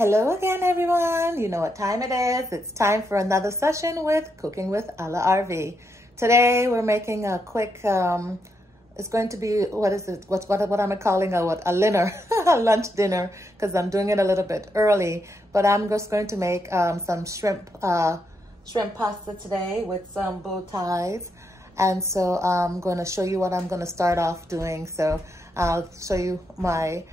Hello again, everyone. You know what time it is. It's time for another session with Cooking with A La Arvy. Today, we're making a quick, it's going to be, what am I calling a dinner, a lunch dinner, because I'm doing it a little bit early. But I'm just going to make some shrimp pasta today with some bow ties. And so I'm going to show you what I'm going to start off doing. So I'll show you my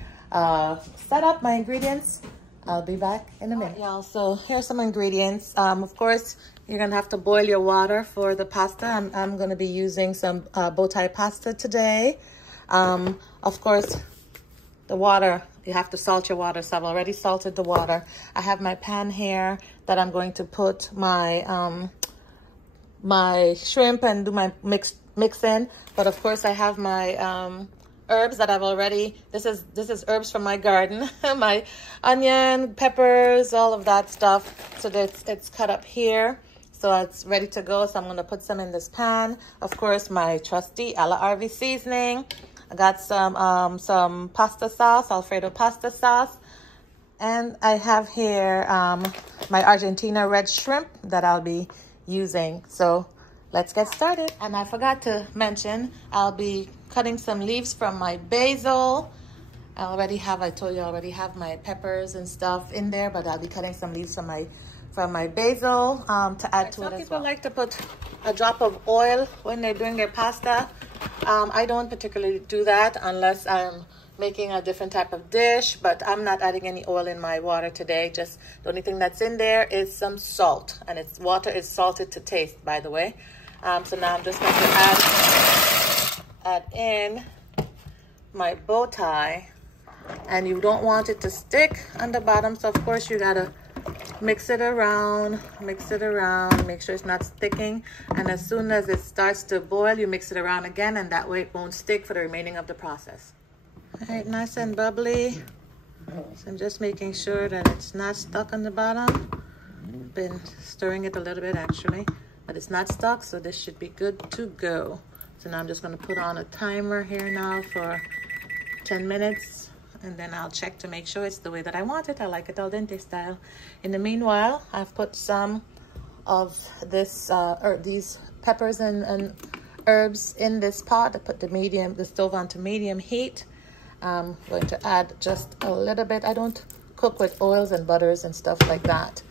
setup, my ingredients. I'll be back in a minute. Y'all, so here's some ingredients. Of course, you're gonna have to boil your water for the pasta. I'm gonna be using some bow tie pasta today. Of course, the water, you have to salt your water. So I've already salted the water. I have my pan here that I'm going to put my my shrimp and do my mix in. But of course, I have my herbs that I've already, this is herbs from my garden, my onion, peppers, all of that stuff. So it's cut up here, so it's ready to go. So I'm gonna put some in this pan. Of course, my trusty A La Arvy seasoning. I got some pasta sauce, Alfredo pasta sauce, and I have here my Argentine Red Shrimp that I'll be using. So let's get started. And I forgot to mention, I'll be cutting some leaves from my basil. I told you I already have my peppers and stuff in there, but I'll be cutting some leaves from my basil to add to it as well. Some people like to put a drop of oil when they're doing their pasta. I don't particularly do that unless I'm making a different type of dish, but I'm not adding any oil in my water today. Just the only thing that's in there is some salt, and water is salted to taste, by the way. So now I'm just going to add in my bow tie, and you don't want it to stick on the bottom, so of course you gotta mix it around, make sure it's not sticking, and as soon as it starts to boil, you mix it around again, and that way it won't stick for the remaining of the process. All right, nice and bubbly. So I'm just making sure that it's not stuck on the bottom. Been stirring it a little bit actually, but it's not stuck, so this should be good to go. So now I'm just gonna put on a timer here now for 10 minutes, and then I'll check to make sure it's the way that I want it. I like it al dente style. In the meanwhile, I've put some of this, these peppers and herbs in this pot. I put the stove on to medium heat. I'm going to add just a little bit. I don't cook with oils and butters and stuff like that,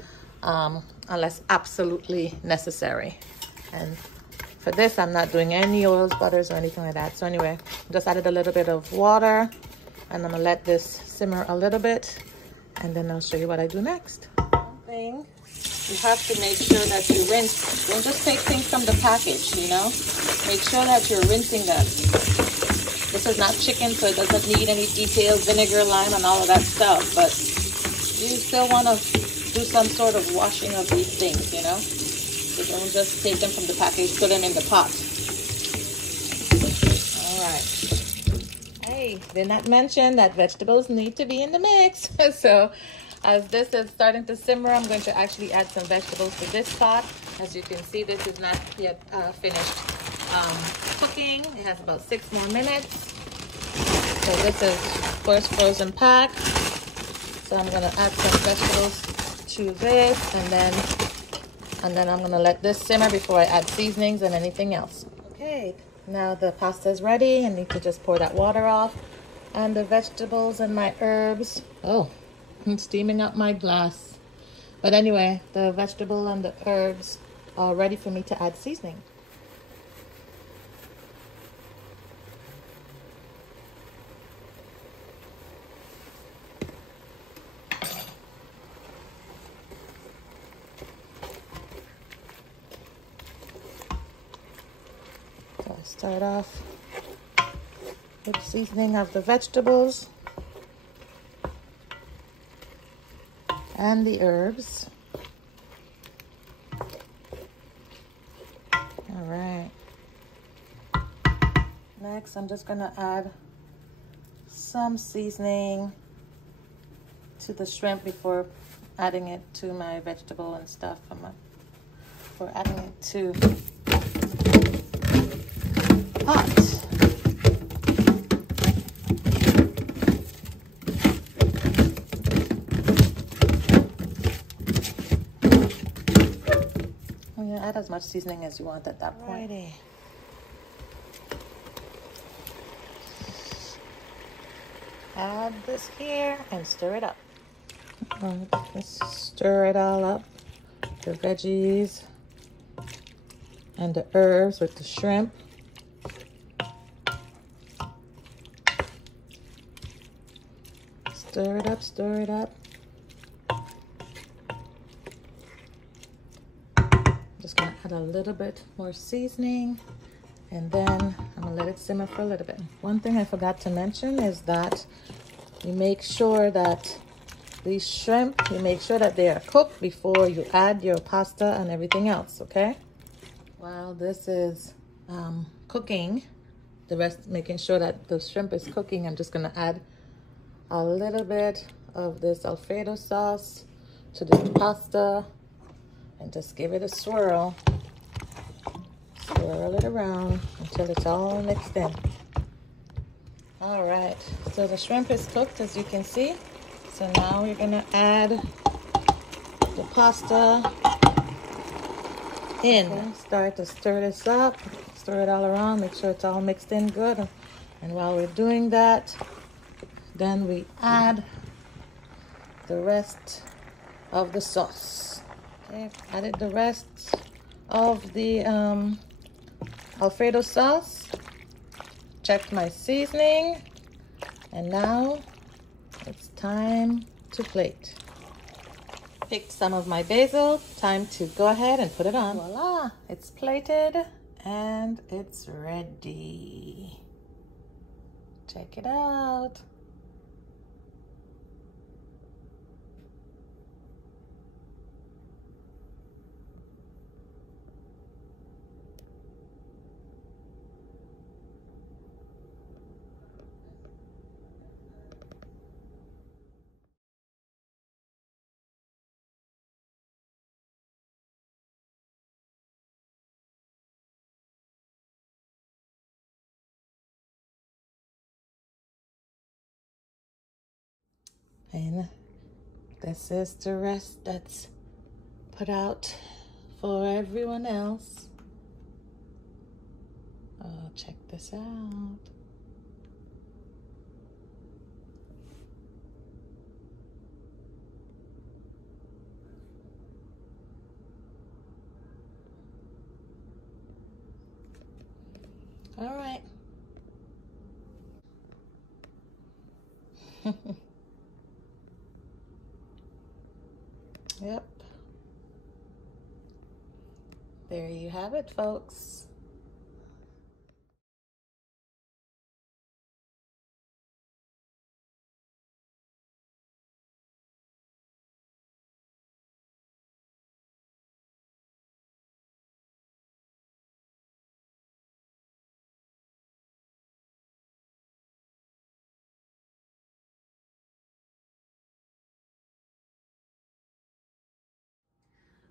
unless absolutely necessary. And for this, I'm not doing any oils, butters, or anything like that. So anyway, just added a little bit of water, and I'm gonna let this simmer a little bit, and then I'll show you what I do next. One thing, you have to make sure that you rinse. Don't just take things from the package, you know? Make sure that you're rinsing them. This is not chicken, so it doesn't need any details, vinegar, lime, and all of that stuff, but you still wanna do some sort of washing of these things, you know? So don't just take them from the package, put them in the pot. All right. Hey, did not mention that vegetables need to be in the mix. So as this is starting to simmer, I'm going to actually add some vegetables to this pot. As you can see, this is not yet finished cooking. It has about 6 more minutes. So this is first frozen pack. So I'm gonna add some vegetables to this, and then I'm gonna let this simmer before I add seasonings and anything else. Okay, now the pasta is ready. I need to just pour that water off, and the vegetables and my herbs. Oh, I'm steaming up my glass. But anyway, the vegetable and the herbs are ready for me to add seasoning. Start off with seasoning of the vegetables and the herbs. All right. Next, I'm just gonna add some seasoning to the shrimp before adding it to my vegetable and stuff. Before adding it to pot. You add as much seasoning as you want at that point. Alrighty. Add this here and stir it up. Alright, let's stir it all up. The veggies and the herbs with the shrimp. Stir it up, stir it up. Just gonna add a little bit more seasoning, and then I'm gonna let it simmer for a little bit. One thing I forgot to mention is that you make sure that these shrimp, you make sure that they are cooked before you add your pasta and everything else, okay? While this is cooking, the rest, making sure that the shrimp is cooking, I'm just gonna add a little bit of this Alfredo sauce to the pasta and just give it a swirl. Swirl it around until it's all mixed in. All right, so the shrimp is cooked, as you can see. So now we're gonna add the pasta in. Okay, start to stir this up, stir it all around, make sure it's all mixed in good. And while we're doing that, then we add the rest of the sauce. Okay, added the rest of the Alfredo sauce. Checked my seasoning, and now it's time to plate. Picked some of my basil. Time to go ahead and put it on. Voila! It's plated and it's ready. Check it out. And this is the rest that's put out for everyone else. Oh, check this out. All right. Yep. There you have it, folks.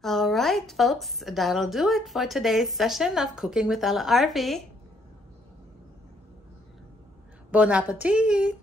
All right, folks, that'll do it for today's session of Cooking with A La Arvy. Bon appetit!